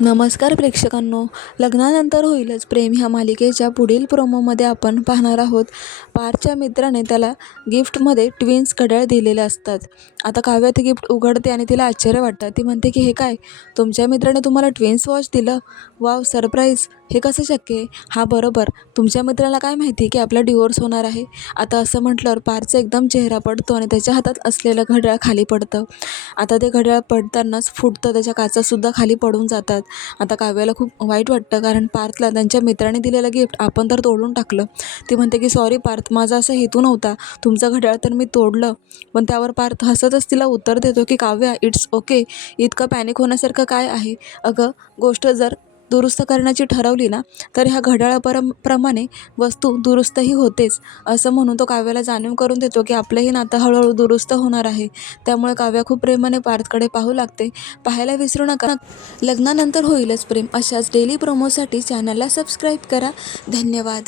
नमस्कार प्रेक्षकांनो, लग्नानंतर होईलच प्रेम ह्या मालिकेच्या पुढील प्रोमोमध्ये आपण पाहणार आहोत. पारच्या मित्राने त्याला गिफ्टमध्ये ट्विन्स घड्याळ दिलेले असतात. आता काव्या ते गिफ्ट उघडते आणि तिला आश्चर्य वाटतं. ती म्हणते की हे काय, तुमच्या मित्राने तुम्हाला ट्विन्स वॉच दिलं? Wow, surprise! हे कसं शक्य आहे? हां बरोबर, तुमच्या मित्राला काय माहिती की आपला डिवोर्स होणार आहे? आता असं म्हटल्यावर पारचा एकदम चेहरा पडतो आणि त्याच्या हातात असलेलं घड्याळ खाली पडतं. आता ते घड्याळ पडतानाच फुटतं, त्याच्या काचासुद्धा खाली पडून जातात. आता काव्याला खूप वाईट वाटतं, कारण पार्थला त्यांच्या मित्राने दिलेलं गिफ्ट आपण तर तोडून टाकलं. ती म्हणते की सॉरी पार्थ, माझा असा हेतू नव्हता, तुमचं घड्याळ तर मी तोडलं. पण त्यावर पार्थ हसतच तिला उत्तर देतो की काव्या, इट्स ओके, इतकं पॅनिक होण्यासारखं काय आहे? अगं, गोष्ट जर दुरुस्त करण्याची ठरवली ना, तर ह्या प्रमाणे वस्तू दुरुस्तही होतेच. असं म्हणून तो काव्याला जाणीव करून देतो की आपलंही नातं हळूहळू दुरुस्त होणार आहे. त्यामुळे काव्या खूप प्रेमाने पार्थकडे पाहू लागते. पाहायला विसरू नका. लग्नानंतर होईलच प्रेम अशाच डेली प्रोमोसाठी चॅनलला सबस्क्राईब करा. धन्यवाद.